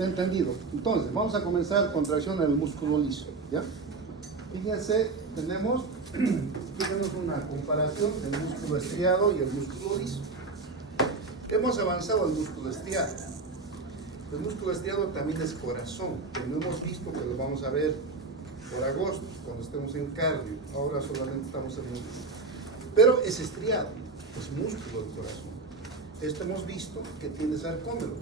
¿Está entendido? Entonces, vamos a comenzar contracción del músculo liso, ¿ya? Fíjense, tenemos una comparación del músculo estriado y el músculo liso. Hemos avanzado al músculo estriado. El músculo estriado también es corazón, que no hemos visto, que lo vamos a ver por agosto, cuando estemos en cardio. Ahora solamente estamos en músculo. Pero es estriado, es músculo del corazón. Esto hemos visto que tiene sarcómero.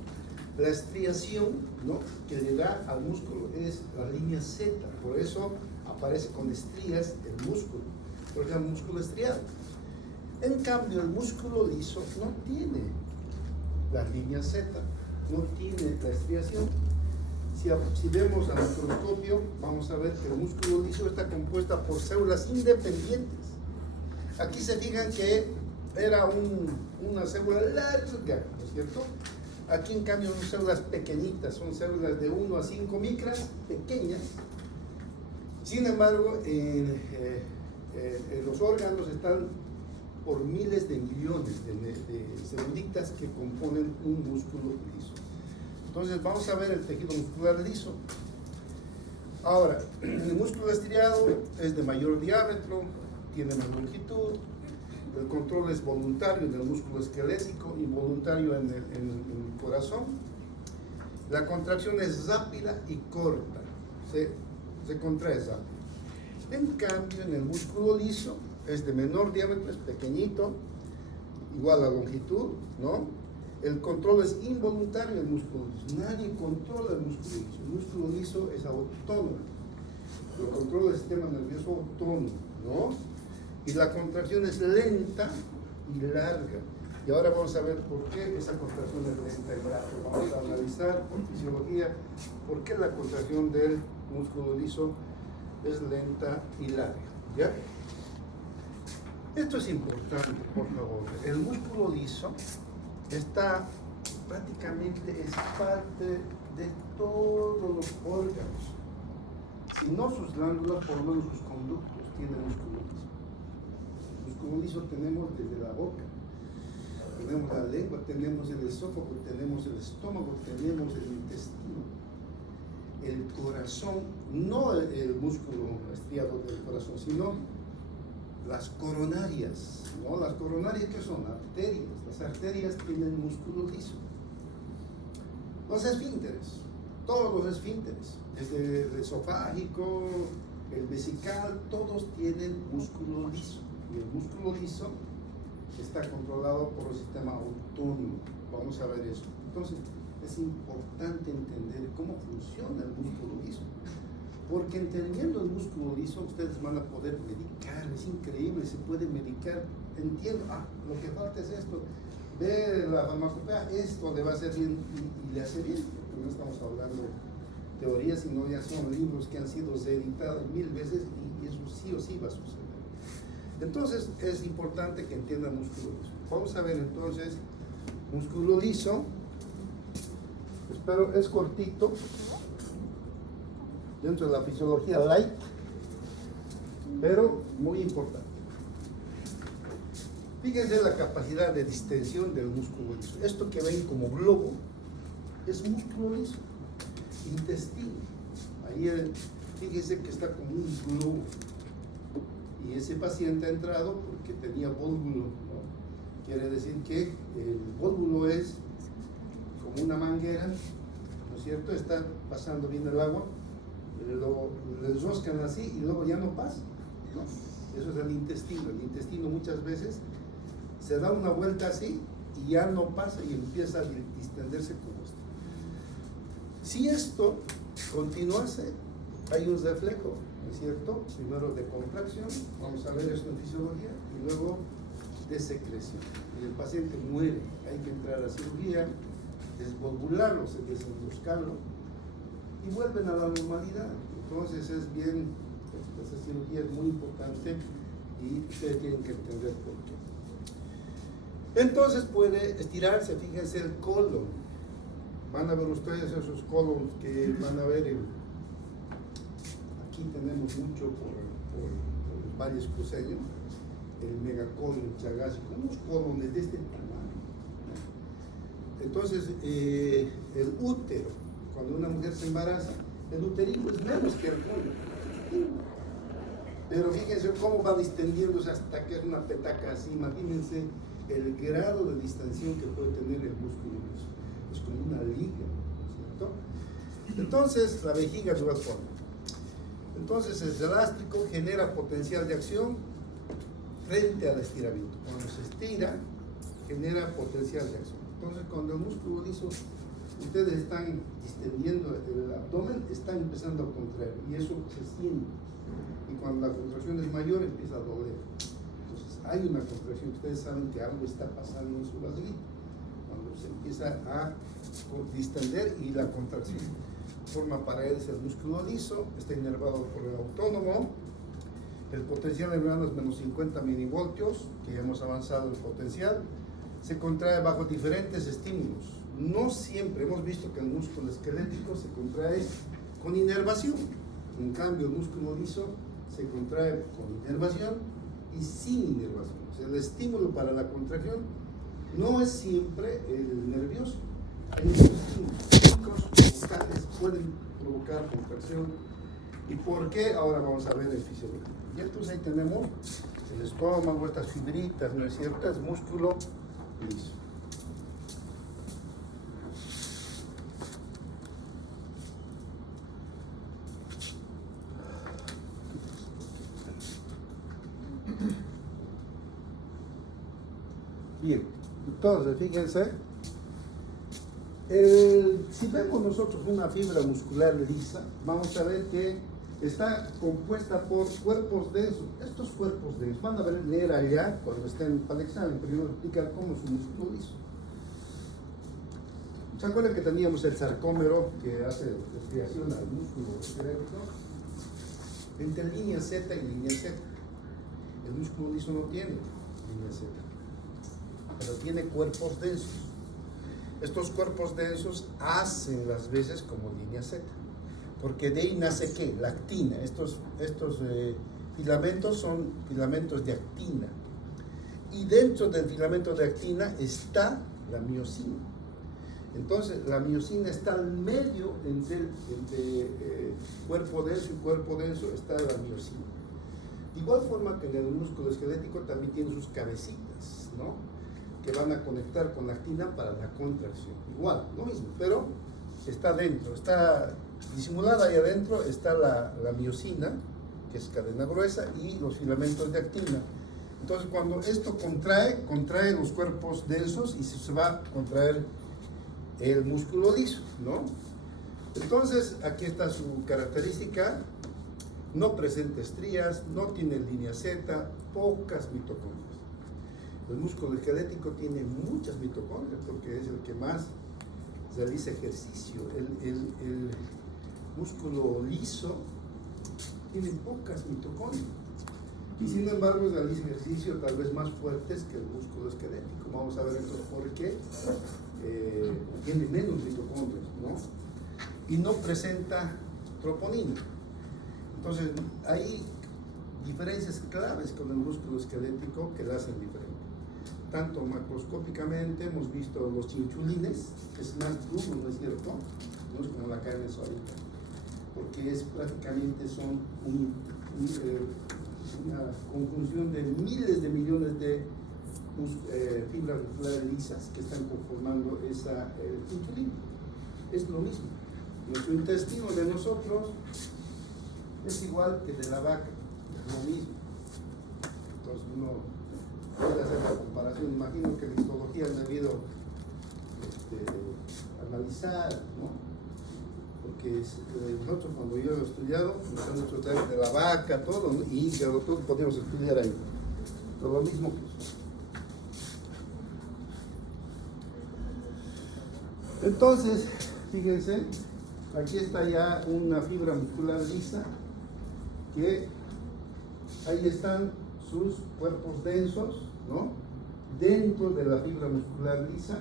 La estriación, ¿no?, que le da al músculo es la línea Z, por eso aparece con estrías el músculo, porque es el músculo estriado. En cambio, el músculo liso no tiene la línea Z, no tiene la estriación. Si vemos al microscopio, vamos a ver que el músculo liso está compuesta por células independientes. Aquí se fijan que era una célula larga, ¿no es cierto? Aquí en cambio son células pequeñitas, son células de 1 a 5 micras, pequeñas. Sin embargo, en los órganos están por miles de millones de celulitas que componen un músculo liso. Entonces vamos a ver el tejido muscular liso. Ahora, el músculo estriado es de mayor diámetro, tiene más longitud. El control es voluntario en el músculo esquelético y voluntario en el corazón. La contracción es rápida y corta, se contrae rápido. En cambio, en el músculo liso es de menor diámetro, es pequeñito, igual a longitud, ¿no? El control es involuntario en el músculo liso. Nadie controla el músculo liso. El músculo liso es autónomo. Lo controla el sistema nervioso autónomo, ¿no? Y la contracción es lenta y larga. Y ahora vamos a ver por qué esa contracción es lenta y larga. Vamos a analizar por fisiología por qué la contracción del músculo liso es lenta y larga. ¿Ya? Esto es importante, por favor. El músculo liso está prácticamente, es parte de todos los órganos. Si no sus glándulas, por lo menos sus conductos tienen músculo liso. Músculo liso tenemos desde la boca, tenemos la lengua, tenemos el esófago, tenemos el estómago, tenemos el intestino, el corazón, no el músculo estriado del corazón, sino las coronarias, ¿no? Las coronarias, ¿qué son? Arterias. Las arterias tienen músculo liso. Los esfínteres, todos los esfínteres, desde el esofágico, el vesical, todos tienen músculo liso. Y el músculo liso está controlado por el sistema autónomo. Vamos a ver eso. Entonces, es importante entender cómo funciona el músculo liso. Porque entendiendo el músculo liso, ustedes van a poder medicar. Es increíble, se puede medicar. Entiendo, lo que falta es esto. Ve la farmacopea, esto le va a hacer bien y le hace bien. Porque no estamos hablando de teorías, sino ya son libros que han sido reeditados 1000 veces y eso sí o sí va a suceder. Entonces es importante que entiendan músculo liso. Vamos a ver entonces músculo liso. Espero es cortito dentro de la fisiología light, pero muy importante. Fíjense la capacidad de distensión del músculo liso. Esto que ven como globo es músculo liso. Intestino. Ahí fíjense que está como un globo. Y ese paciente ha entrado porque tenía vólvulo, ¿no? Quiere decir que el vólvulo es como una manguera, ¿no es cierto? Está pasando bien el agua, lo enroscan así y luego ya no pasa, ¿no? Eso es el intestino. El intestino muchas veces se da una vuelta así y ya no pasa y empieza a distenderse como esto. Si esto continuase, hay un reflejo, ¿no es cierto? Primero de contracción, vamos a ver esto en fisiología, y luego de secreción. Y el paciente muere, hay que entrar a cirugía, desvolvularlo, desenroscarlo, y vuelven a la normalidad. Entonces es bien, esta cirugía es muy importante y ustedes tienen que entender por qué. Entonces puede estirarse, fíjense el colon. Van a ver ustedes esos colons que van a ver aquí tenemos mucho por los valles cruceños, el megacolon chagásico, unos colones de este tamaño. Entonces, el útero, cuando una mujer se embaraza, el uterino es menos que el colon. Pero fíjense cómo va distendiéndose hasta que es una petaca así. Imagínense el grado de distensión que puede tener el músculo liso. Es como una liga, ¿cierto? Entonces, la vejiga de igual forma. Entonces, es elástico, genera potencial de acción frente al estiramiento. Cuando se estira, genera potencial de acción. Entonces, cuando el músculo liso, ustedes están distendiendo el abdomen, están empezando a contraer y eso se siente. Y cuando la contracción es mayor, empieza a doler. Entonces, hay una contracción. Ustedes saben que algo está pasando en su barriguita. Cuando se empieza a distender y la contracción forma paredes, el músculo liso, está inervado por el autónomo. El potencial nerviano es menos 50 milivoltios, que ya hemos avanzado el potencial. Se contrae bajo diferentes estímulos. No siempre hemos visto que el músculo esquelético se contrae con inervación. En cambio, el músculo liso se contrae con inervación y sin inervación. O sea, el estímulo para la contracción no es siempre el nervioso. Hay muchos estímulos vocales pueden provocar contracción. ¿Y por qué? Ahora vamos a ver en fisiología. Y entonces ahí tenemos el estómago, estas fibritas, ¿no es cierto? Es músculo liso. Bien, entonces fíjense, si vemos nosotros una fibra muscular lisa, vamos a ver que está compuesta por cuerpos densos. Estos cuerpos densos, van a leer allá cuando estén para el examen, primero explicar cómo es un músculo liso. ¿Se acuerdan que teníamos el sarcómero que hace desviación al músculo esquelético? Entre línea Z y línea Z. El músculo liso no tiene línea Z, pero tiene cuerpos densos. Estos cuerpos densos hacen las veces como línea Z, porque de ahí nace ¿qué? La actina. Estos filamentos son filamentos de actina, y dentro del filamento de actina está la miosina. Entonces la miosina está al medio entre cuerpo denso y cuerpo denso, está la miosina. De igual forma que en el músculo esquelético también tiene sus cabecitas, ¿no?, que van a conectar con la actina para la contracción. Igual, lo mismo, pero está dentro, está disimulada ahí adentro, está la miosina, que es cadena gruesa, y los filamentos de actina. Entonces, cuando esto contrae los cuerpos densos y se va a contraer el músculo liso, ¿no? Entonces, aquí está su característica: no presenta estrías, no tiene línea Z, pocas mitocondrias. El músculo esquelético tiene muchas mitocondrias porque es el que más realiza ejercicio. El músculo liso tiene pocas mitocondrias y sin embargo realiza ejercicio tal vez más fuertes que el músculo esquelético. Vamos a ver entonces por qué. Tiene menos mitocondrias, ¿no? Y no presenta troponina. Entonces hay diferencias claves con el músculo esquelético que lo hacen diferente. Tanto macroscópicamente hemos visto los chinchulines, que es más duro, ¿no es cierto? No es como la carne suavita, porque prácticamente son una conjunción de miles de millones de fibras musculares lisas que están conformando esa chinchulina. Es lo mismo. Nuestro intestino de nosotros es igual que de la vaca, es lo mismo. Entonces uno puede hacer la comparación. Imagino que la histología han debido analizar, ¿no? Porque nosotros, cuando yo he estudiado, nos han hecho traer de la vaca, todo, ¿no? Y hígado, todo podemos estudiar ahí. Todo lo mismo que eso. Entonces, fíjense, aquí está ya una fibra muscular lisa, que ahí están sus cuerpos densos, ¿no?, dentro de la fibra muscular lisa,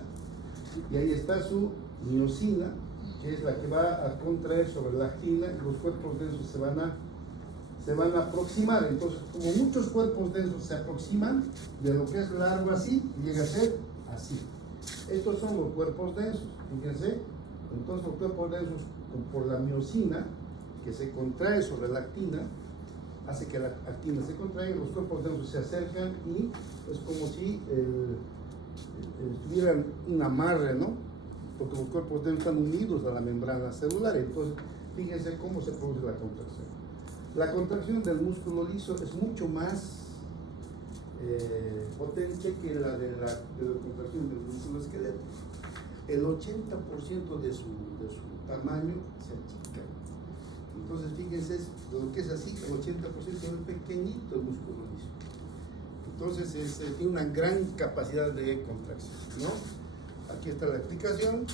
y ahí está su miosina, que es la que va a contraer sobre la actina, y los cuerpos densos se van a aproximar. Entonces, como muchos cuerpos densos se aproximan de lo que es largo así, llega a ser así. Estos son los cuerpos densos, fíjense, Entonces los cuerpos densos, por la miosina, que se contrae sobre la actina, hace que la actina se contraiga, los cuerpos densos se acercan y es como si tuvieran un amarre, ¿no? Porque los cuerpos densos están unidos a la membrana celular. Entonces, fíjense cómo se produce la contracción. La contracción del músculo liso es mucho más potente que la de la contracción del músculo esquelético. El 80% de su tamaño se achica. Entonces, fíjense, lo que es así, el 80% es pequeñito el músculo liso. Entonces, tiene una gran capacidad de contracción, ¿no? Aquí está la explicación.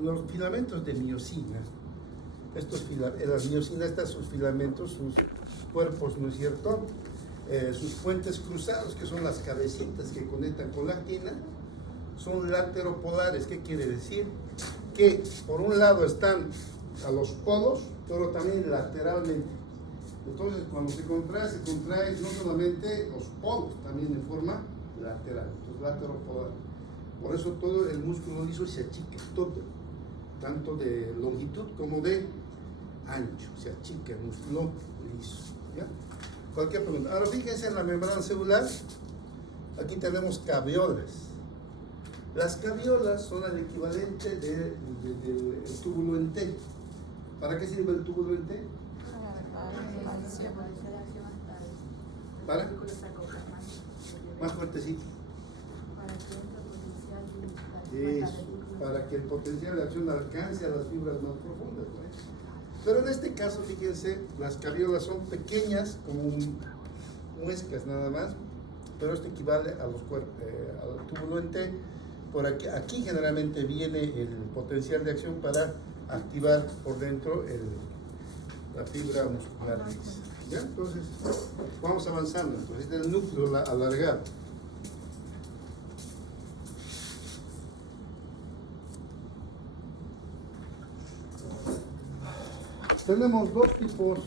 Los filamentos de miosina, las miosinas, sus filamentos, sus cuerpos, ¿no es cierto? Sus puentes cruzados, que son las cabecitas que conectan con la actina, son lateropolares. ¿Qué quiere decir? Que por un lado están a los polos, pero también lateralmente. Entonces, cuando se contrae no solamente los polos, también en forma lateral, entonces lateropolar. Por eso todo el músculo liso se achica, todo, tanto de longitud como de ancho, se achica el músculo liso. ¿Ya? Cualquier pregunta. Ahora fíjense en la membrana celular, aquí tenemos caviolas. Las caviolas son el equivalente del túbulo en T. ¿Para qué sirve el túbulo en T? ¿Para? Más fuertecito. Eso, para que el potencial de acción alcance a las fibras más profundas, ¿no? Pero en este caso, fíjense, las caviolas son pequeñas, como muescas nada más, pero esto equivale a al túbulo en T. Por aquí generalmente viene el potencial de acción para activar por dentro la fibra muscular lisa. ¿Ya? Entonces, vamos avanzando. Entonces, del núcleo alargado. Tenemos dos tipos.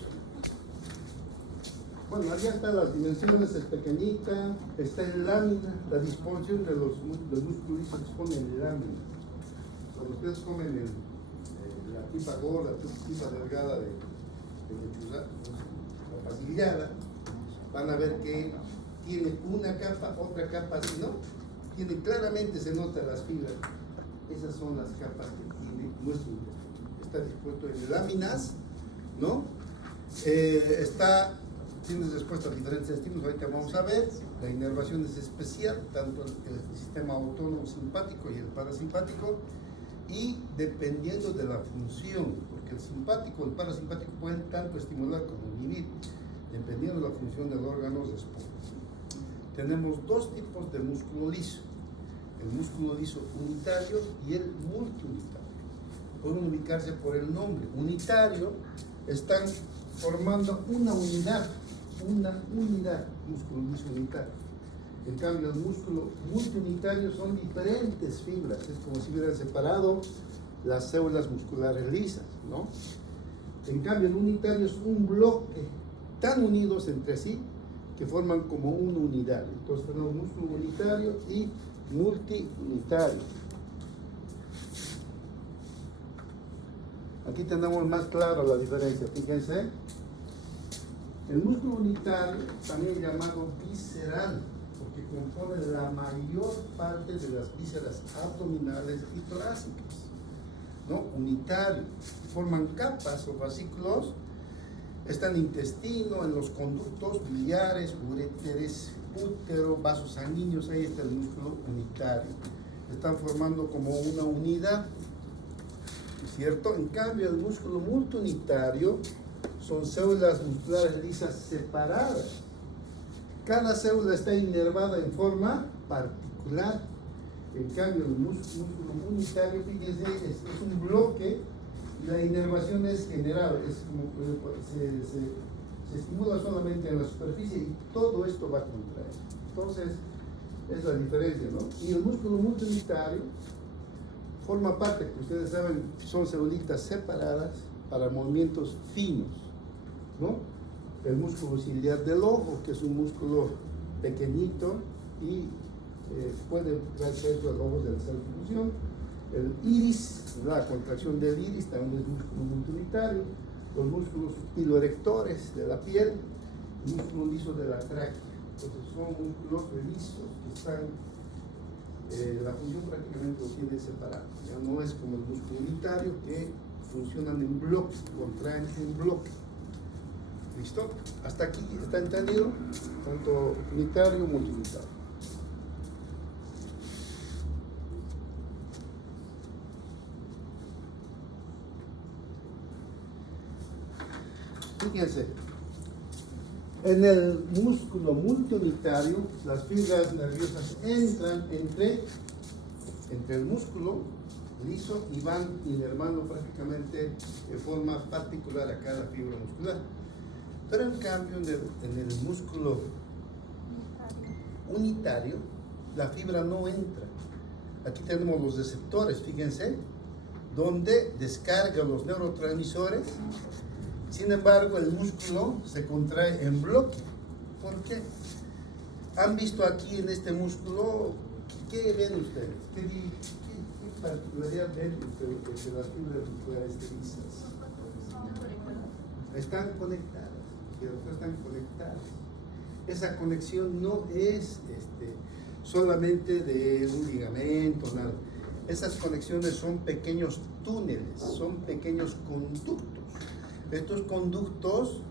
Bueno, allá están las dimensiones, es pequeñita, está en lámina, la disposición del músculo liso se dispone en lámina. Cuando ustedes comen la tripa gorda, la tripa delgada de lechuga, la pasillada, van a ver que tiene una capa, otra capa, ¿no? Claramente se notan las fibras. Esas son las capas que tiene nuestro intestino. Está dispuesto en láminas, ¿no? Tienes respuesta a diferentes estímulos, ahorita vamos a ver. La inervación es especial, tanto el sistema autónomo simpático y el parasimpático, y dependiendo de la función, porque el simpático, el parasimpático pueden tanto estimular como inhibir, dependiendo de la función del órgano responde. Tenemos dos tipos de músculo liso: el músculo liso unitario y el multiunitario. Pueden ubicarse por el nombre. Unitario, están formando una unidad, músculo liso unitario. En cambio, el músculo multiunitario son diferentes fibras, es como si hubieran separado las células musculares lisas, ¿no? En cambio, el unitario es un bloque tan unidos entre sí que forman como una unidad. Entonces tenemos músculo unitario y multiunitario. Aquí tenemos más claro la diferencia, fíjense. El músculo unitario, también llamado visceral, porque compone la mayor parte de las vísceras abdominales y torácicas, ¿no? Unitario, forman capas o fascículos, está en el intestino, en los conductos biliares, uréteres, útero, vasos sanguíneos. Ahí está el músculo unitario. Están formando como una unidad, ¿cierto? En cambio, el músculo multiunitario son células musculares lisas separadas. Cada célula está inervada en forma particular. En cambio, el músculo unitario, fíjense, es un bloque y la inervación es general, es como se estimula solamente en la superficie y todo esto va a contraer. Entonces, es la diferencia, ¿no? Y el músculo multiunitario forma parte, que ustedes saben, son células separadas para movimientos finos, ¿no? El músculo ciliar del ojo, que es un músculo pequeñito y puede verse eso el ojo de la circunfusión. El iris la contracción del iris también es músculo multiunitario, los músculos piloerectores de la piel, el músculo liso de la tráquea. Entonces son músculos lisos que están, la función prácticamente lo tiene separado. Ya no es como el músculo unitario que funcionan en bloque, contraen en bloque. ¿Listo? Hasta aquí está entendido, tanto unitario como multiunitario. Fíjense, en el músculo multiunitario, las fibras nerviosas entran entre el músculo liso y van inervando prácticamente de forma particular a cada fibra muscular. Pero en cambio, en el músculo unitario, la fibra no entra. Aquí tenemos los receptores, fíjense, donde descarga los neurotransmisores. Sin embargo, el músculo se contrae en bloque. ¿Por qué? ¿Han visto aquí en este músculo? ¿Qué ven ustedes? ¿Qué particularidad ven entre las fibras musculares lisas? Están conectadas. Están conectadas. Esa conexión no es solamente de un ligamento, nada. Esas conexiones son pequeños túneles, son pequeños conductos. Estos conductos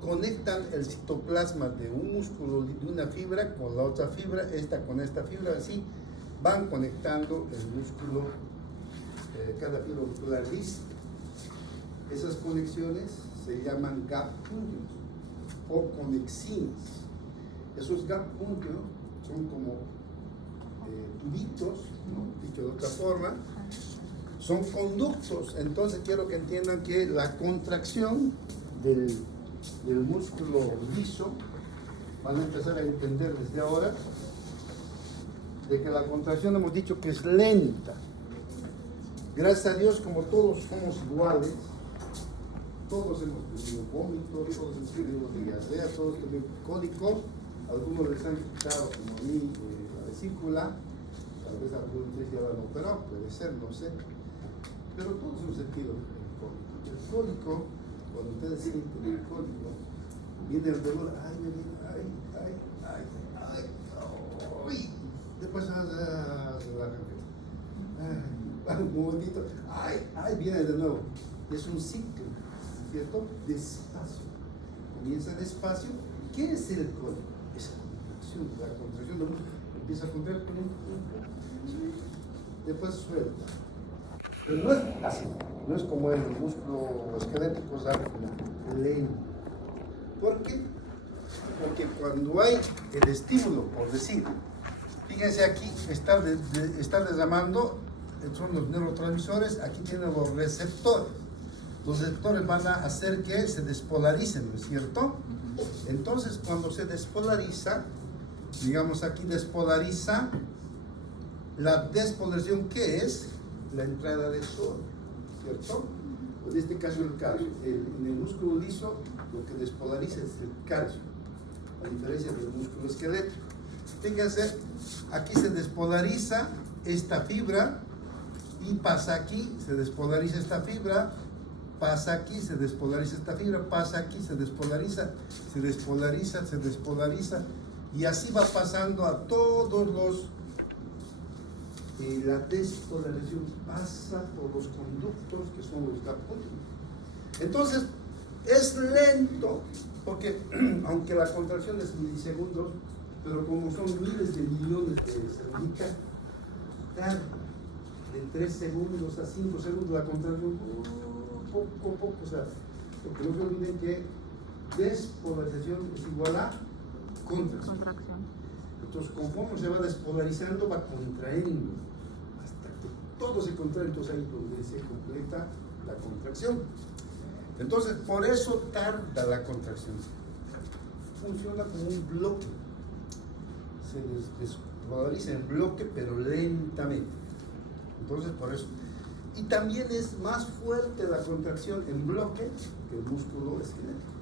conectan el citoplasma de un músculo, de una fibra con la otra fibra, esta con esta fibra, así van conectando el músculo, cada fibra muscular lisa. Esas conexiones se llaman gap junction o conexinas. Esos gap junction son como tubitos, ¿no? Dicho de otra forma, son conductos. Entonces quiero que entiendan que la contracción del músculo liso, van a empezar a entender desde ahora, de que la contracción hemos dicho que es lenta. Gracias a Dios, como todos somos iguales, todos hemos tenido vómitos, todos hemos tenido diarrea, todos hemos tenido cólicos, algunos les han quitado, como a mí, la vesícula, tal vez algunos ya lo han operado, puede ser, no sé, pero todos hemos sentido el cólico. El cólico, cuando ustedes sienten el cólico, viene el dolor, ay, después la un momentito, viene de nuevo. Es un ciclo, ¿cierto? Despacio. Comienza despacio. ¿Qué es el cólico? Es la contracción del músculo. Empieza a contraer, después suelta. Pero no es así, no es como el músculo esquelético, ¿sabes? Lento. ¿Por qué? Porque cuando hay el estímulo, por decir, fíjense aquí, está derramando, son los neurotransmisores, aquí tienen los receptores. Los receptores van a hacer que se despolaricen, ¿no es cierto? Entonces, cuando se despolariza, digamos aquí despolariza, la despolarización, ¿qué es? La entrada de sol, ¿cierto? En este caso el calcio. En el músculo liso, lo que despolariza es el calcio, a diferencia del músculo esquelético. Fíjense, aquí se despolariza esta fibra y pasa aquí, se despolariza esta fibra, pasa aquí, se despolariza esta fibra, pasa aquí, se despolariza, se despolariza, se despolariza, y así va pasando a todos los... la despolarización pasa por los conductos que son los gap junction. Entonces, es lento, porque aunque la contracción es milisegundos, pero como son miles de millones de cervical, tarda de 3 segundos a 5 segundos la contracción, poco a poco, o sea, porque no se olviden que despolarización es igual a contracción. Entonces, conforme se va despolarizando, va contrayendo, hasta que todo se contrae, entonces ahí es donde se completa la contracción. Entonces, por eso tarda la contracción. Funciona como un bloque. Se despolariza en bloque, pero lentamente. Entonces, por eso. Y también es más fuerte la contracción en bloque que el músculo esquelético.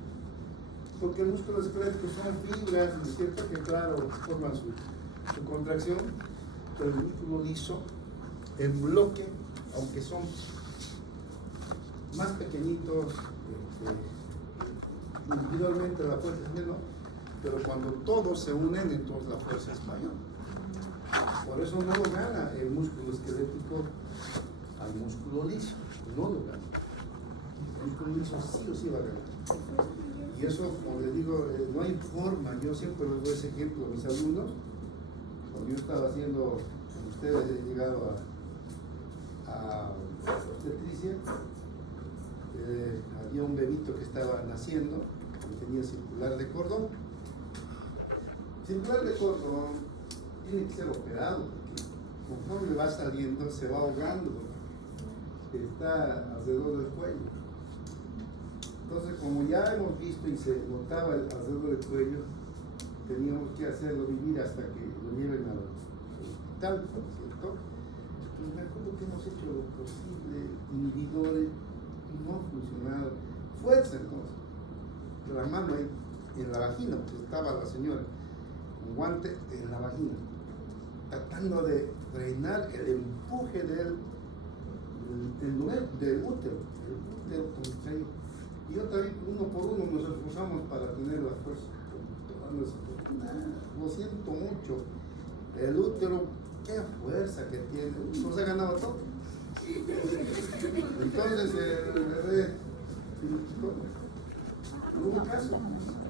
Porque el músculo esquelético son fibras, ¿no es cierto? Que claro, forman su contracción, pero el músculo liso en bloque aunque son más pequeñitos, individualmente la fuerza es menor, pero cuando todos se unen, entonces la fuerza es mayor. Por eso no lo gana el músculo esquelético al músculo liso, no lo gana. El músculo liso sí o sí va a ganar. Y eso, como les digo, no hay forma. Yo siempre les doy ese ejemplo a mis alumnos. Cuando yo estaba haciendo, con ustedes he llegado a obstetricia, había un bebito que estaba naciendo, que tenía circular de cordón. Circular de cordón tiene que ser operado, porque conforme va saliendo se va ahogando, está alrededor del cuello. Entonces, como ya hemos visto y se notaba alrededor del cuello, teníamos que hacerlo vivir hasta que lo lleven al hospital, ¿cierto? Entonces, me acuerdo que hemos hecho lo posible, inhibidores, y no ha funcionado. Fuerza, entonces. La mano ahí, en la vagina, porque estaba la señora, un guante en la vagina, tratando de frenar el empuje del útero. El útero contraído. Y otra vez, uno por uno, nos esforzamos para tener la fuerza. Lo siento mucho. El útero, qué fuerza que tiene. Nos ha ganado todo. Entonces, el bebé no hubo caso,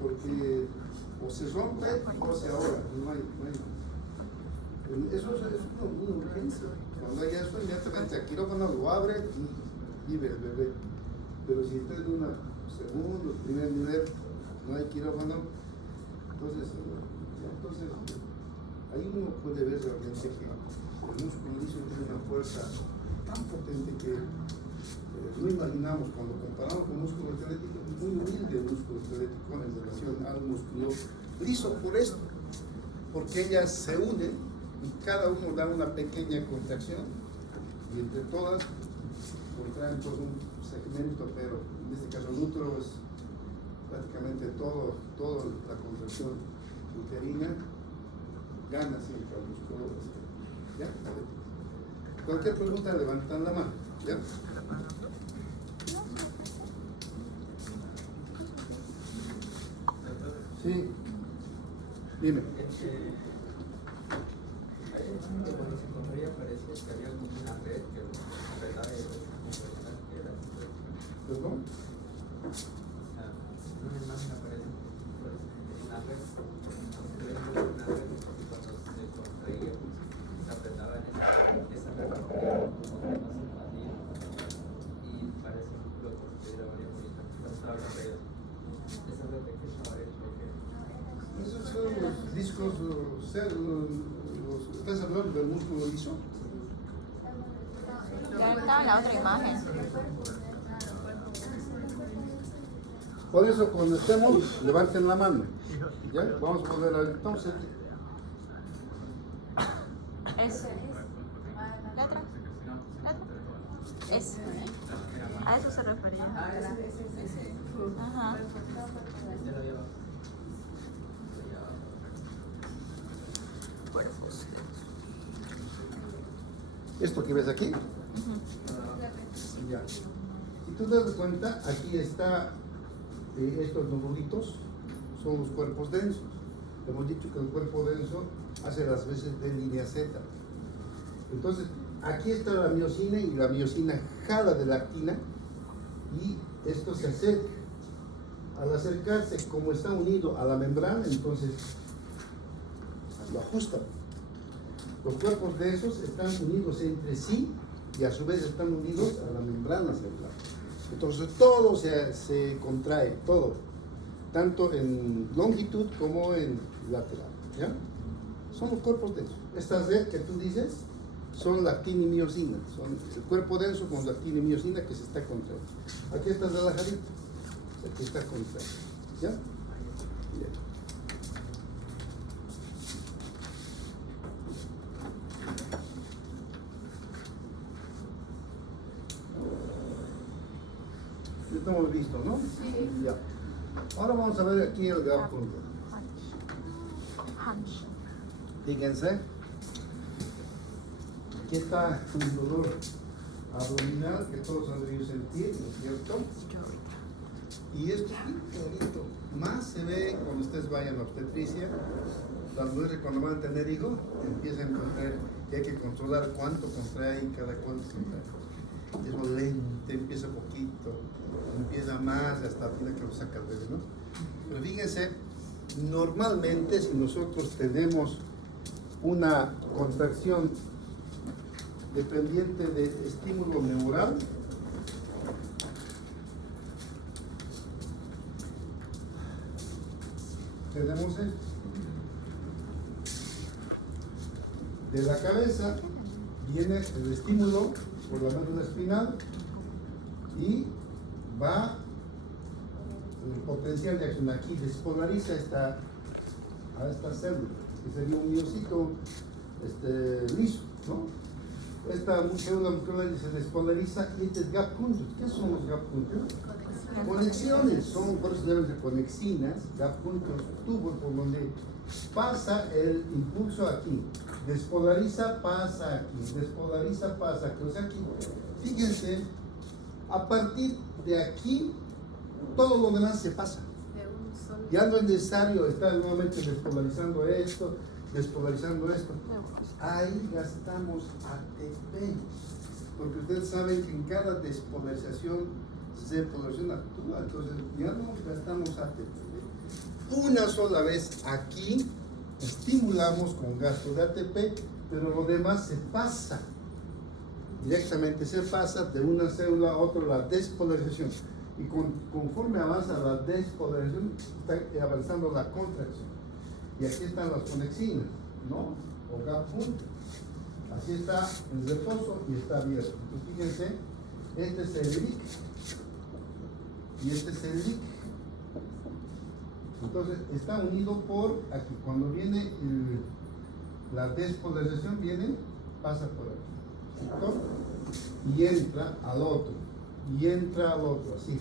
porque o se rompe o se ahoga. No hay. Eso es una urgencia. Cuando hay eso, inmediatamente el quirófano lo abre y vive el bebé. Pero si está en un segundo, primer nivel, no hay quirófano, entonces ahí uno puede ver realmente que el músculo liso tiene una fuerza tan potente que no imaginamos cuando comparamos con el músculo esquelético. Es muy humilde el músculo esquelético en relación al músculo liso por esto, porque ellas se unen y cada uno da una pequeña contracción y entre todas contraen todo un segmento, pero en este caso el útero es prácticamente toda la contracción uterina gana siempre al músculo esquelético. ¿Ya? Cualquier pregunta levantan la mano. ¿Ya? Sí. Dime. Cuando se contraía parecía que había como una red que apretaba y ¿Perdón? o sea, en una imagen aparece una red, una red y cuando se contraía se apretaba en esa red como que no se expandía y parece un músculo que estuviera varias bolitas. Cuando estaba hablando de esa red de que estaba hecho que Esos son los discos, ¿estás hablando del músculo liso? Ya estaba en la otra imagen. Por eso cuando estemos, levanten la mano. ¿Ya? Vamos a poner entonces. Es. ¿Letra? Es. A eso se refería. Ajá. ya lo había bajado. Cuerpos. Esto que ves aquí. Ya. Si tú te das cuenta, aquí está estos nubulitos, son los cuerpos densos. Hemos dicho que el cuerpo denso hace las veces de línea Z. Entonces, aquí está la miosina y la miosina jala de la actina y esto se acerca. Al acercarse, como está unido a la membrana, entonces lo ajustan. Los cuerpos densos están unidos entre sí y a su vez están unidos a la membrana celular. Entonces todo se contrae, todo, tanto en longitud como en lateral. ¿Ya? Son los cuerpos densos. Esta red que tú dices son la actina y miosina. Son el cuerpo denso con la actina y miosina que se está contrayendo. Aquí está relajadito. Aquí está contraído. ¿Ya? Bien. Esto hemos visto, ¿no? Sí. Ya. Ahora vamos a ver aquí el grado punto. Fíjense. Aquí está un dolor abdominal que todos han debido sentir, ¿no es cierto? Y es poquito. Más se ve cuando ustedes vayan a obstetricia. Las mujeres cuando van a tener hijos empiezan a contraer y hay que controlar cuánto contrae y cada cuánto se contrae. Eso lento, empieza poquito, empieza más hasta el final que lo saca el bebé, ¿no? Pero fíjense, normalmente si nosotros tenemos una contracción dependiente de estímulo neural, tenemos esto. De la cabeza viene el estímulo por la médula espinal y va el potencial de acción aquí, despolariza a esta célula, que sería un miocito liso, ¿no? Esta célula muscular se despolariza y este es gap junction. ¿Qué son los gap junction? Conexiones, son, por eso deben ser conexinas, gap junction, tubos por donde pasa el impulso aquí, despolariza, pasa aquí, despolariza, pasa aquí. O sea, aquí, fíjense, a partir de aquí, todo lo demás se pasa. Ya no es necesario estar nuevamente despolarizando esto. Ahí gastamos ATP, porque ustedes saben que en cada despolarización se polarización actúa, entonces ya no gastamos ATP. Una sola vez aquí estimulamos con gasto de ATP, pero lo demás se pasa, directamente se pasa de una célula a otra la despolarización. Y conforme avanza la despolarización, está avanzando la contracción. Y aquí están las conexinas, ¿no? O gap junction. Así está en reposo y está abierto. Entonces fíjense, este es el LIC y este es el LIC. Entonces está unido por aquí. Cuando viene la despolarización, pasa por aquí, ¿cierto? Y entra al otro, así.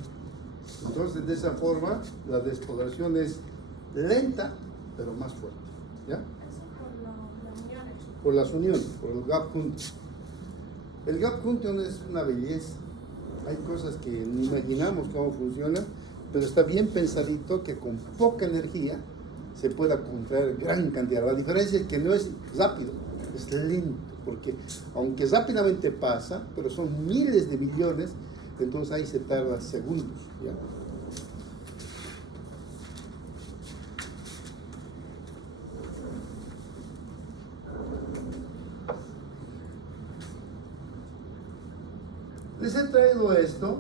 Entonces de esa forma la despolarización es lenta, pero más fuerte, ¿ya? Eso Por las uniones, por el gap junction. El gap junction es una belleza. Hay cosas que ni imaginamos cómo funcionan, pero está bien pensadito que con poca energía se pueda contraer gran cantidad. La diferencia es que no es rápido, es lento, porque aunque rápidamente pasa, pero son miles de millones, entonces ahí se tarda segundos, ¿ya? Les he traído esto,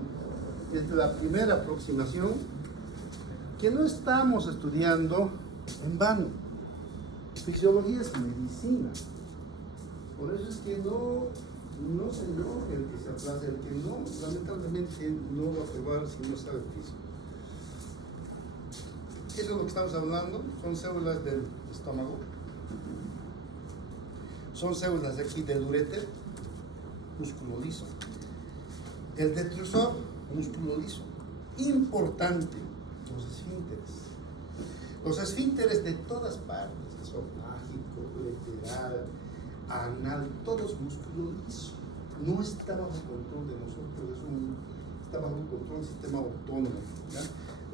que es la primera aproximación, que no estamos estudiando en vano. Fisiología es medicina. Por eso es que no se enoje el que se aplace, el que no, lamentablemente no va a probar si no sabe físico. Eso es lo que estamos hablando, son células del estómago, son células aquí del uréter, músculo liso. El detrusor, músculo liso. Importante, los esfínteres. Los esfínteres de todas partes, esofágico, ureteral, anal, todos músculo liso. No está bajo control de nosotros, está bajo control del sistema autónomo, ¿ya?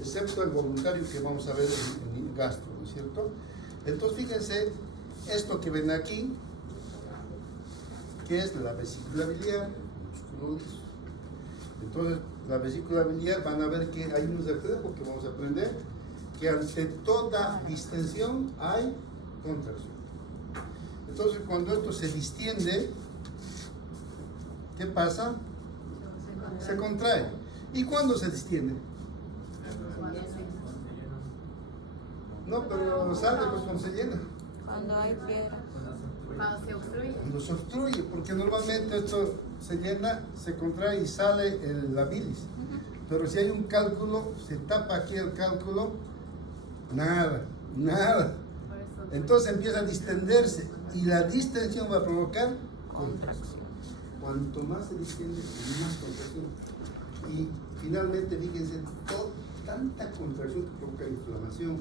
Excepto el voluntario que vamos a ver en el gastro, ¿no es cierto? Entonces fíjense, esto que ven aquí, que es la vesícula biliar, músculo liso. Entonces, la vesícula biliar, van a ver que hay un reflejo que vamos a aprender, que ante toda distensión hay contracción. Entonces, cuando esto se distiende, ¿qué pasa? Se contrae. ¿Y cuándo se distiende? No, pero sale pues cuando se llena. Cuando hay piedra. Cuando se obstruye. Cuando se obstruye, porque normalmente esto se llena, se contrae y sale la bilis. Pero si hay un cálculo, se tapa aquí el cálculo, nada. Entonces empieza a distenderse y la distensión va a provocar contracción. Cuanto más se distiende, más contracción. Y finalmente, fíjense, tanta contracción que provoca inflamación.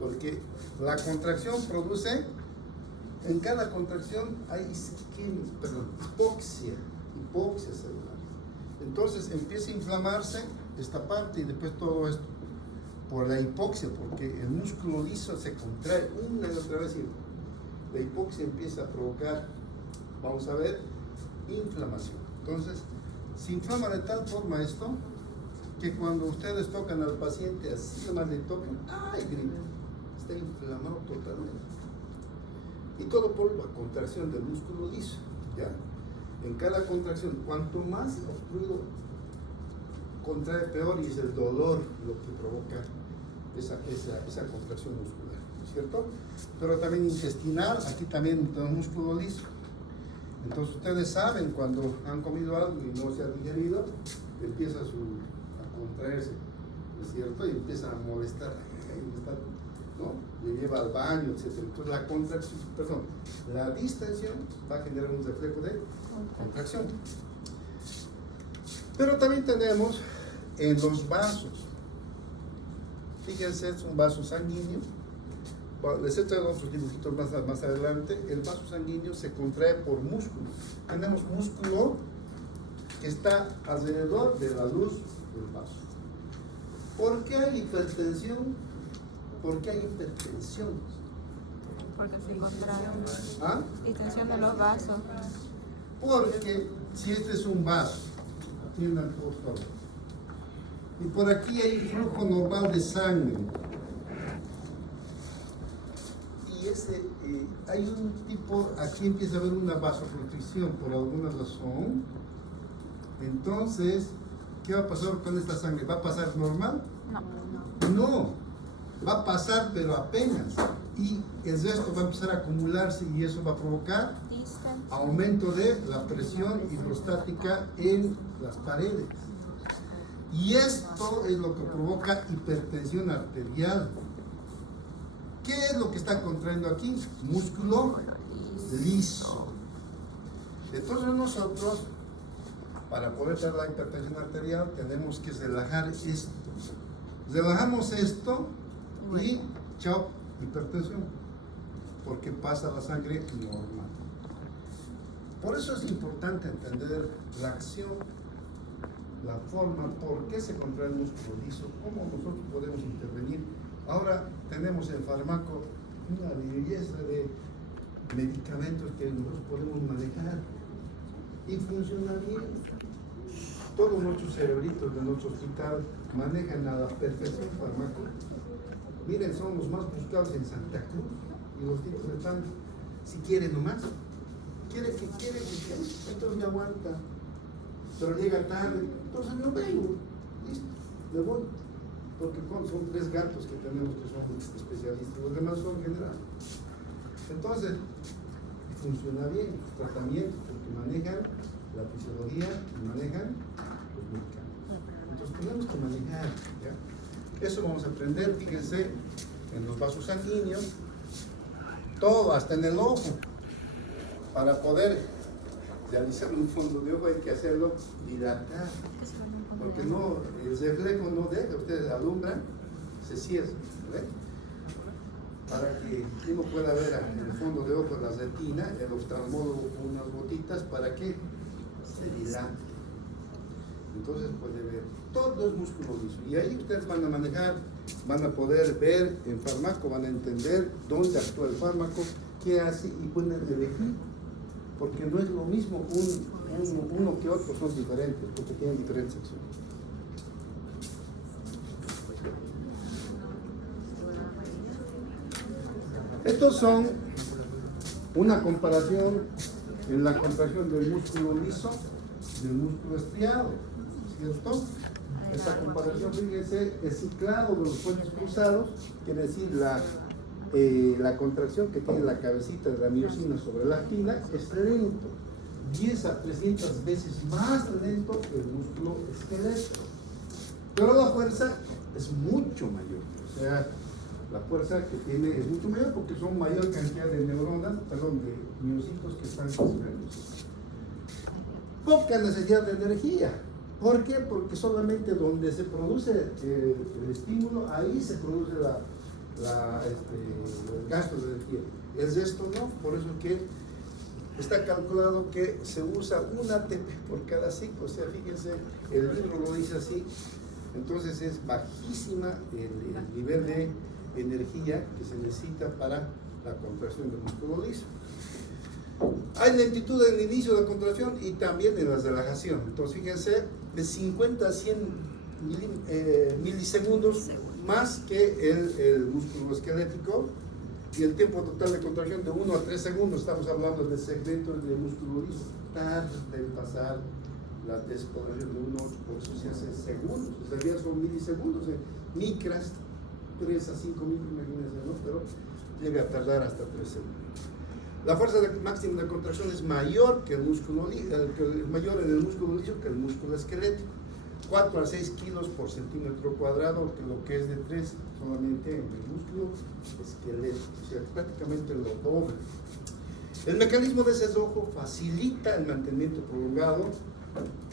Porque la contracción produce, en cada contracción hay hipoxia. hipoxia celular. Entonces empieza a inflamarse esta parte y después todo esto por la hipoxia, porque el músculo liso se contrae una y otra vez. La hipoxia empieza a provocar, vamos a ver, inflamación. Entonces, se inflama de tal forma esto que cuando ustedes tocan al paciente, así nomás le tocan, ¡ay! Grita. Está inflamado totalmente. Y todo por la contracción del músculo liso. ¿Ya? En cada contracción, cuanto más obstruido contrae, peor, y es el dolor lo que provoca esa contracción muscular, ¿no es cierto? Pero también intestinal, aquí también tenemos músculo liso. Entonces ustedes saben cuando han comido algo y no se ha digerido, empieza a contraerse, ¿no es cierto? Y empieza a molestar, ¿no? Le lleva al baño, etc. Entonces la contracción, perdón, la distensión va a generar un reflejo de contracción. Pero también tenemos en los vasos. Fíjense, es un vaso sanguíneo. Les he traído otros dibujitos más adelante. El vaso sanguíneo se contrae por músculo. Tenemos músculo que está alrededor de la luz del vaso. ¿Por qué hay hipertensión? ¿Por qué hay hipertensión? Porque se contrae. ¿Ah? Distensión de los vasos. Porque si este es un vaso, tiene por favor, y por aquí hay flujo normal de sangre, y hay un tipo, aquí empieza a haber una vasoconstricción por alguna razón. Entonces, ¿qué va a pasar con esta sangre? ¿Va a pasar normal? No, va a pasar pero apenas, y el resto va a empezar a acumularse y eso va a provocar aumento de la presión hidrostática en las paredes. Y esto es lo que provoca hipertensión arterial. ¿Qué es lo que está contrayendo aquí? Músculo liso. Entonces nosotros, para poder tener la hipertensión arterial, tenemos que relajar esto. Relajamos esto y chao, hipertensión, porque pasa la sangre normal. Por eso es importante entender la acción, la forma, por qué se contrae el músculo liso, cómo nosotros podemos intervenir. Ahora tenemos en fármaco una belleza de medicamentos que nosotros podemos manejar y funciona bien. Todos nuestros cerebritos de nuestro hospital manejan a la perfección fármaco. Miren, son los más buscados en Santa Cruz y los tipos están, si quieren nomás. Quiere que, entonces me aguanta, pero llega tarde, entonces no vengo, listo, me voy, porque son 3 gatos que tenemos que son especialistas, los demás son generales. Entonces, funciona bien los tratamientos, porque manejan la fisiología y manejan los medicamentos. Entonces tenemos que manejar, ¿ya? Eso vamos a aprender, fíjense, en los vasos sanguíneos, todo, hasta en el ojo. Para poder realizar un fondo de ojo hay que hacerlo dilatar, porque no, el reflejo no deja, ustedes alumbran, se cierra, ¿ven? Para que uno pueda ver en el fondo de ojo la retina, el oftalmólogo con unas gotitas para que se dilate. Entonces puede ver, todo es músculo liso, y ahí ustedes van a manejar, van a poder ver en fármaco, van a entender dónde actúa el fármaco, qué hace y pueden elegir. Porque no es lo mismo uno que otro, son diferentes, porque tienen diferentes acciones. Estos son una comparación en la contracción del músculo liso y del músculo estriado, ¿cierto? Esta comparación, fíjense, el ciclado de los puentes cruzados, quiere decir la contracción que tiene la cabecita de la miosina sobre la actina es lento, 10 a 300 veces más lento que el músculo esquelético, pero la fuerza es mucho mayor, o sea, la fuerza que tiene es mucho mayor porque son mayor cantidad de neuronas, de miocitos que están construyendo. Poca necesidad de energía. ¿Por qué? Porque solamente donde se produce el estímulo, ahí se produce el gasto de energía. El resto no, por eso que está calculado que se usa un ATP por cada ciclo. O sea, fíjense, el libro lo dice así. Entonces es bajísima el nivel de energía que se necesita para la contracción del músculo liso. Hay lentitud en el inicio de la contracción y también en la relajación. Entonces fíjense, de 50 a 100 milisegundos más que el músculo esquelético, y el tiempo total de contracción de 1 a 3 segundos. Estamos hablando de segmentos de músculo liso. Tarda en pasar la descoloración de 1 a 8, por eso se hace segundos. En realidad son milisegundos, micras, 3 a 5 micros, imagínense, ¿no? Pero llega a tardar hasta 3 segundos. La fuerza máxima de contracción es mayor que el músculo mayor en el músculo liso que el músculo esquelético. 4 a 6 kilos por centímetro cuadrado, que lo que es de 3 solamente en el músculo esquelético, o sea, prácticamente lo doble. El mecanismo de sesojo facilita el mantenimiento prolongado.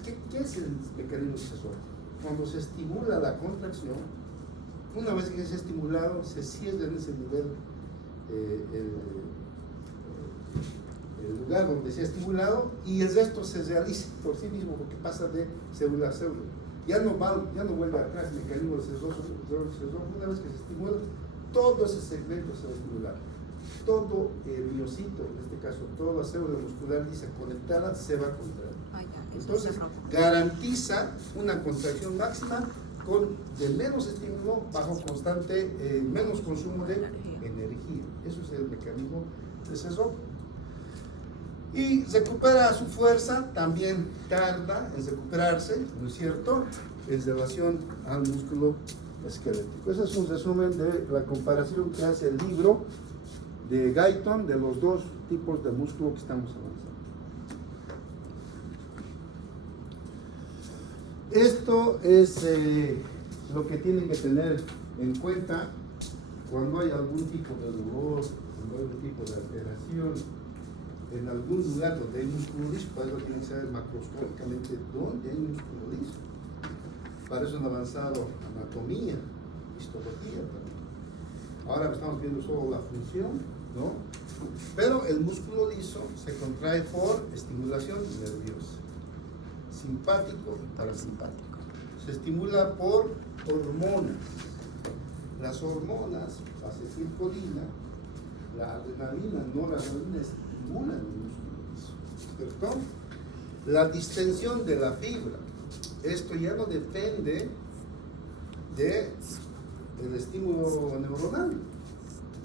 ¿Qué es el mecanismo de sesojo? Cuando se estimula la contracción, una vez que es estimulado, se cierra en ese nivel el lugar donde se ha estimulado, y el resto se realiza por sí mismo porque pasa de célula a célula. Ya no vuelve atrás el mecanismo de sesojo. Una vez que se estimula, todo ese segmento se va a estimular. Todo el miocito, en este caso toda la célula muscular lisa conectada, se va a contraer. Entonces garantiza una contracción máxima de menos estímulo bajo constante, menos consumo de energía. Eso es el mecanismo de sesojo. Y recupera su fuerza, también tarda en recuperarse, ¿no es cierto?, en relación al músculo esquelético. Ese es un resumen de la comparación que hace el libro de Guyton de los dos tipos de músculo que estamos avanzando. Esto es lo que tienen que tener en cuenta cuando hay algún tipo de dolor, cuando hay algún tipo de alteración en algún lugar donde hay músculo liso. Para eso tienen que saber macroscópicamente dónde hay músculo liso. Para eso han avanzado anatomía, histología también. Ahora estamos viendo solo la función, ¿no? Pero el músculo liso se contrae por estimulación nerviosa, simpático y parasimpático. Se estimula por hormonas. Las hormonas, la acetilcolina, la adrenalina, noradrenalina, estimulan el músculo liso, ¿cierto? La distensión de la fibra. Esto ya no depende del estímulo neuronal.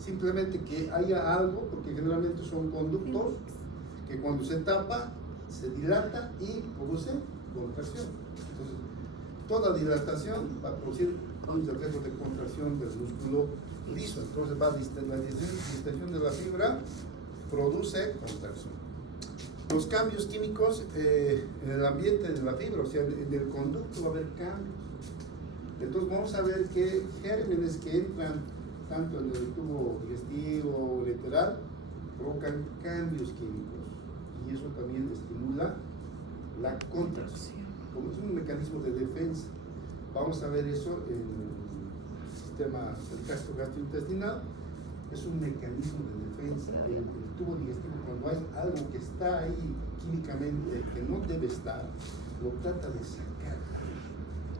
Simplemente que haya algo, porque generalmente son conductos que cuando se tapa, se dilata y produce contracción. Entonces, toda dilatación va a producir un efecto de contracción del músculo liso. Entonces, la distensión de la fibra produce contracción. Los cambios químicos en el ambiente de la fibra, o sea, en el conducto va a haber cambios. Entonces, vamos a ver que gérmenes que entran tanto en el tubo digestivo o lateral provocan cambios químicos, y eso también estimula la contracción. Como es un mecanismo de defensa, vamos a ver eso en el sistema del tracto gastrointestinal. Es un mecanismo de defensa. El tubo digestivo, cuando hay algo que está ahí químicamente que no debe estar, lo trata de sacar,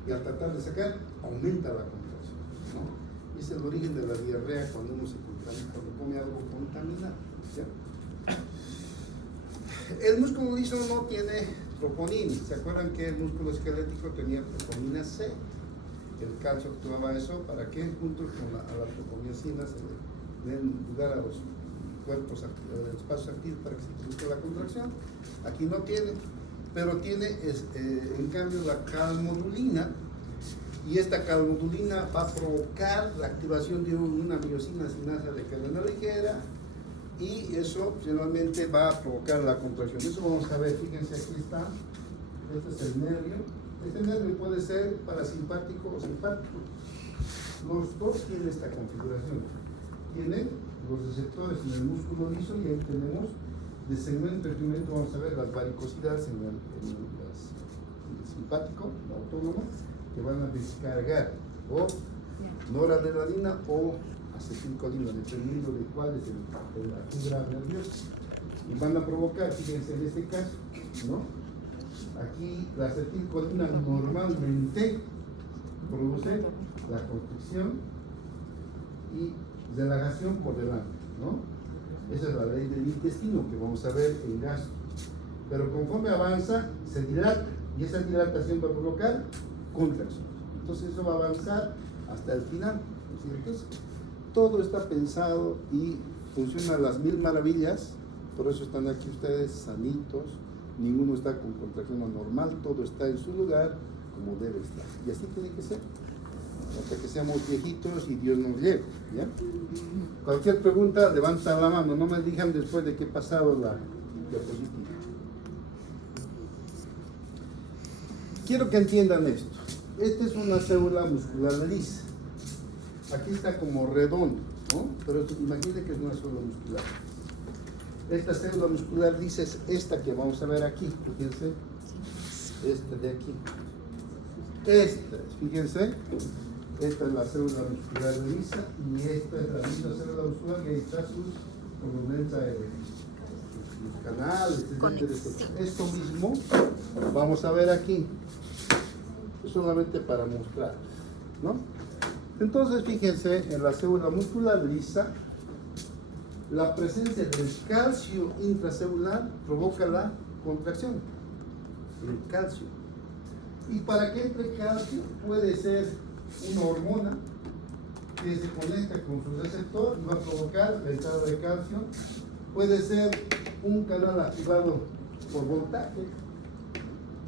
y al tratar de sacar aumenta la contracción, ¿no? Es el origen de la diarrea cuando uno se contamina, cuando come algo contaminado, ¿ya? El músculo liso no tiene troponina. ¿Se acuerdan que el músculo esquelético tenía troponina C? El calcio actuaba eso para que junto con la troponiacina se den lugar a los cuerpos, espacios activos para que se produzca la contracción. Aquí no tiene, pero tiene en cambio la calmodulina, y esta calmodulina va a provocar la activación de una miosina sinasa de cadena ligera, y eso generalmente va a provocar la contracción. Eso vamos a ver, fíjense, aquí está, este es el nervio. Este nervio puede ser parasimpático o simpático. Los dos tienen esta configuración. Tienen los receptores en el músculo liso, y ahí tenemos de segmento en segmento, vamos a ver las varicosidades en el simpático, el autónomo, que van a descargar o noradrenalina o acetilcolina, dependiendo de cuál es la fibra nerviosa. y van a provocar, fíjense en este caso, ¿no? Aquí la acetilcolina normalmente produce la constricción y relajación por delante, ¿no? Esa es la ley del intestino que vamos a ver en gastro. Pero conforme avanza, se dilata y esa dilatación va a provocar contracción. Entonces eso va a avanzar hasta el final. Entonces, todo está pensado y funciona a las mil maravillas. Por eso están aquí ustedes sanitos, ninguno está con contracción anormal, todo está en su lugar como debe estar. Y así tiene que ser, hasta que seamos viejitos y Dios nos lleve, ¿ya? Cualquier pregunta, levanta la mano, no me digan después de que he pasado la diapositiva. Quiero que entiendan esto. Esta es una célula muscular lisa. Aquí está como redondo, ¿no? Pero imagínense que es una célula muscular. Esta célula muscular lisa es esta que vamos a ver aquí, fíjense. Esta de aquí. Esta, fíjense. Esta es la célula muscular lisa y esta es la misma célula muscular que está sus canales, etcétera. Esto mismo vamos a ver aquí, solamente para mostrar, ¿no? Entonces fíjense, en la célula muscular lisa, la presencia del calcio intracelular provoca la contracción, el calcio. Y para que entre calcio puede ser una hormona que se conecta con su receptor y va a provocar la entrada de calcio. Puede ser un canal activado por voltaje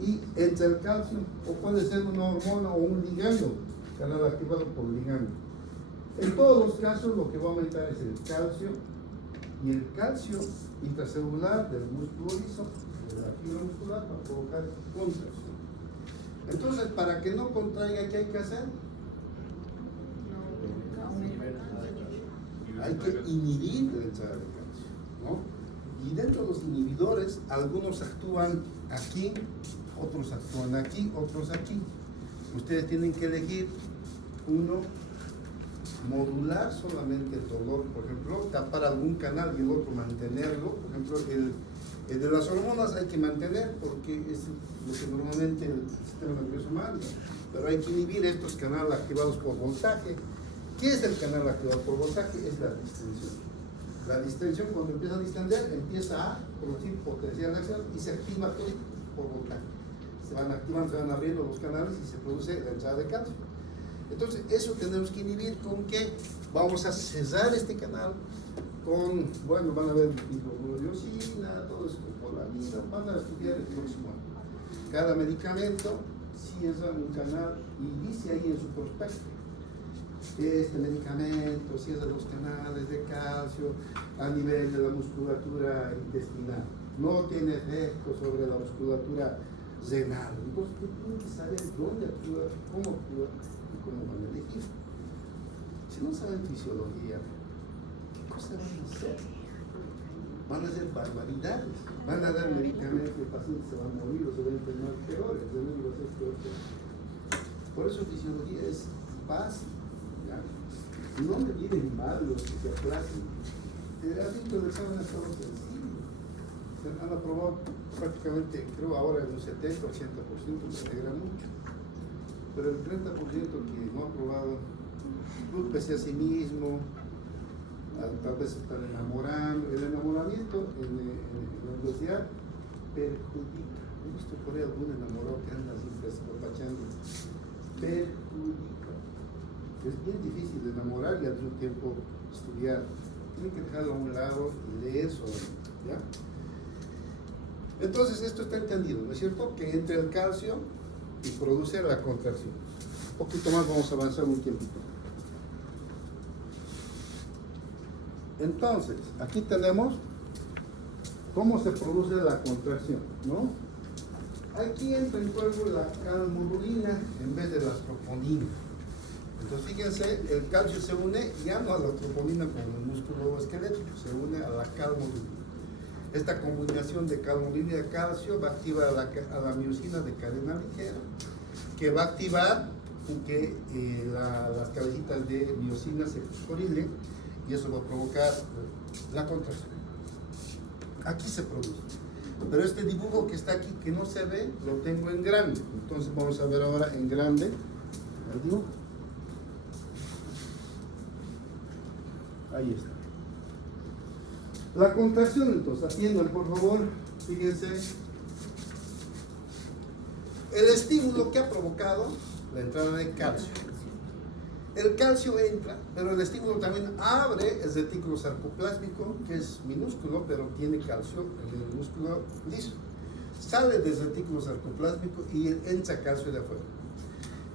y entra el calcio, o puede ser una hormona o un ligando, canal activado por ligando. En todos los casos lo que va a aumentar es el calcio, y el calcio intracelular del músculo liso, de la fibra muscular, va a provocar contracción. Entonces, para que no contraiga, ¿qué hay que hacer? Hay que inhibir la entrada de calcio, ¿no? Y dentro de los inhibidores, algunos actúan aquí, otros actúan aquí, otros aquí. Ustedes tienen que elegir uno, modular solamente el dolor, por ejemplo, tapar algún canal y el otro mantenerlo. Por ejemplo, el de las hormonas hay que mantener porque es lo que normalmente el sistema nervioso manda, pero hay que inhibir estos canales activados por voltaje. ¿Qué es el canal activado por voltaje? Es la distensión. La distensión, cuando empieza a distender, empieza a producir potencial de acción y se activa todo por voltaje. Se van activando, se van abriendo los canales y se produce la entrada de calcio. Entonces, eso tenemos que inhibir con que vamos a cesar este canal con, bueno, van a ver hidrogloriosina, todo esto por la vida, van a estudiar el próximo año. Cada medicamento cierra un canal y dice ahí en su prospecto: este medicamento cierra los canales de calcio a nivel de la musculatura intestinal, no tiene efecto sobre la musculatura renal. Entonces, tú tienes que saber dónde actúa, cómo actúa y cómo van a elegir. Si no saben fisiología, ¿qué cosa van a hacer? Van a hacer barbaridades, van a dar medicamentos, el paciente se va a morir o se va a enfermar peor, el remedio va a ser peor. Por eso fisiología es básica. No me miren mal los que se aplacen. ¿Has visto el examen? Es todo sencillo. Se han aprobado prácticamente, creo ahora en un 70-80%, me alegra mucho. Pero el 30% que no ha aprobado, cúlpese a sí mismo, tal vez se están enamorando. El enamoramiento en la universidad perjudica. He visto por ahí algún enamorado que anda así despapachando. Perjudica. Es bien difícil de enamorar y al mismo tiempo estudiar. Tienen que dejarlo a un lado y leer sobre, ¿ya? Entonces esto está entendido, ¿no es cierto? Que entre el calcio y produce la contracción. Un poquito más, vamos a avanzar un tiempito. Entonces, aquí tenemos cómo se produce la contracción, ¿no? Aquí entra en juego la calmodulina en vez de la troponina. Entonces fíjense, el calcio se une ya no a la troponina como el músculo esquelético, se une a la calmodulina. Esta combinación de calmodulina y de calcio va a activar a la miosina de cadena ligera, que va a activar que las cabecitas de miosina se fosforilen y eso va a provocar la contracción. aquí se produce. Pero este dibujo que está aquí, que no se ve, lo tengo en grande. Entonces vamos a ver ahora en grande el dibujo. Ahí está. La contracción, entonces, atiendan por favor, fíjense. El estímulo que ha provocado la entrada de calcio. El calcio entra, pero el estímulo también abre el retículo sarcoplásmico, que es minúsculo, pero tiene calcio en el músculo liso. Sale del retículo sarcoplásmico y entra calcio de afuera.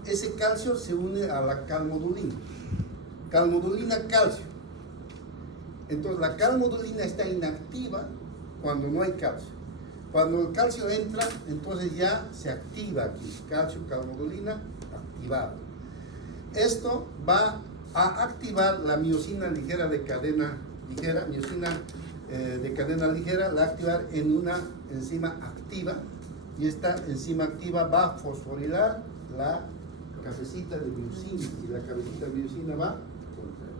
Ese calcio se une a la calmodulina. Calmodulina, calcio. Entonces la calmodulina está inactiva cuando no hay calcio. Cuando el calcio entra, entonces ya se activa aquí. Calcio, calmodulina, activado. Esto va a activar la miosina ligera de cadena ligera, la va a activar en una enzima activa, y esta enzima activa va a fosforilar la cabecita de miosina, y la cabecita de miosina va a contraer.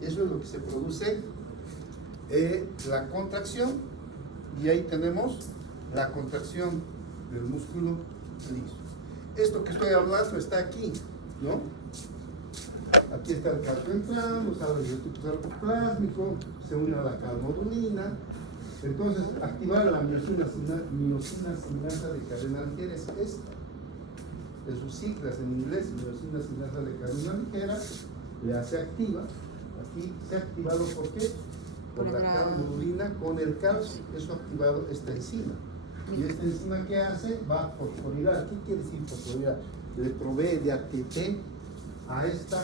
Eso es lo que se produce, la contracción, y ahí tenemos la contracción del músculo liso. Esto que estoy hablando está aquí, ¿no? Aquí está el calcio entrando, sale el retículo sarcoplásmico, se une a la calmodulina. Entonces, activar la miosina sinasa de cadena ligera es esta, de sus siglas en inglés, miosina sinasa de cadena ligera, ya se activa. Aquí se ha activado, ¿por qué? Por la calmodulina con el calcio. Eso ha activado esta enzima. Y esta enzima, ¿qué hace? Va a fosforilar. ¿Qué quiere decir fosforilar? Le provee de ATP a esta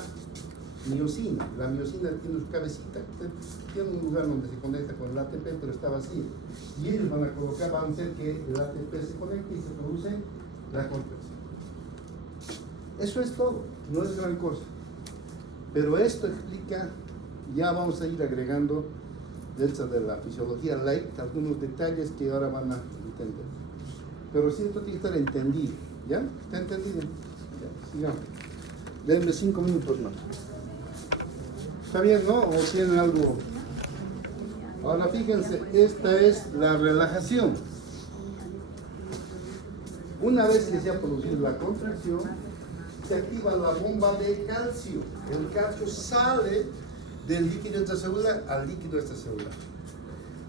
miosina. La miosina tiene su cabecita, tiene un lugar donde se conecta con el ATP, pero está vacío. Y ellos van a colocar, van a hacer que el ATP se conecte y se produce la contracción. Eso es todo, no es gran cosa. Pero esto explica, ya vamos a ir agregando dentro de la fisiología light algunos detalles que ahora van a entender. Pero siento que tiene que estar entendido. ¿Ya? ¿Está entendido? Ya, sigamos. Denme 5 minutos más. ¿Está bien, no? ¿O tienen algo? Ahora fíjense, esta es la relajación. Una vez que se ha producido la contracción, se activa la bomba de calcio. El calcio sale del líquido extracelular al líquido extracelular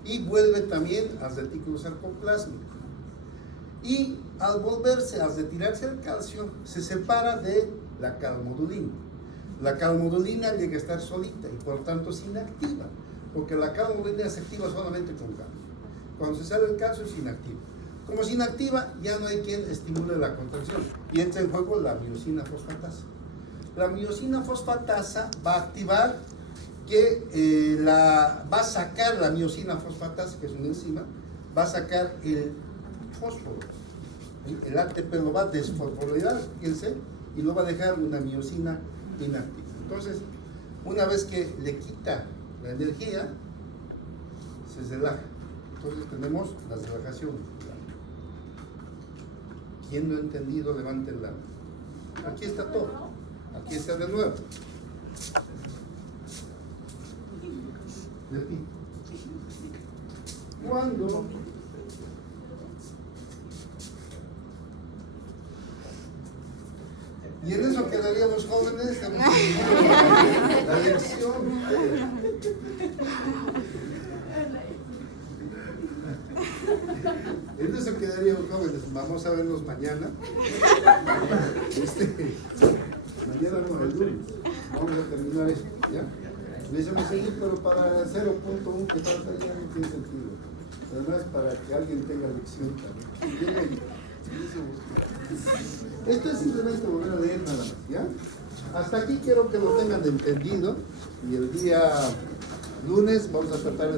y vuelve también al retículo sarcoplásmico. Y al volverse, al retirarse el calcio, se separa de la calmodulina. La calmodulina llega a estar solita y por tanto es inactiva, porque la calmodulina se activa solamente con calcio. Cuando se sale el calcio es inactiva. Como es inactiva, ya no hay quien estimule la contracción y entra en juego la miosina fosfatasa. La miosina fosfatasa va a activar que va a sacar la miosina fosfatasa, que es una enzima, va a sacar el fósforo. El ATP lo va a desfosforilar, fíjense, y lo va a dejar una miosina inactiva. Entonces, una vez que le quita la energía, se relaja. Entonces tenemos la relajación. ¿Quién no ha entendido? Levanten la mano. Aquí está todo. Aquí está de nuevo. Repito. Cuando y en eso quedaríamos jóvenes, la lección. En eso quedaríamos jóvenes. Vamos a vernos mañana. Mañana no, el lunes. Vamos a terminar esto, ¿ya? Le hicimos seguir, pero para 0.1 que falta ya no tiene sentido. Además, para que alguien tenga lección también. Esto es simplemente volver a leer nada más, ¿ya? Hasta aquí quiero que lo tengan entendido y el día lunes vamos a tratar de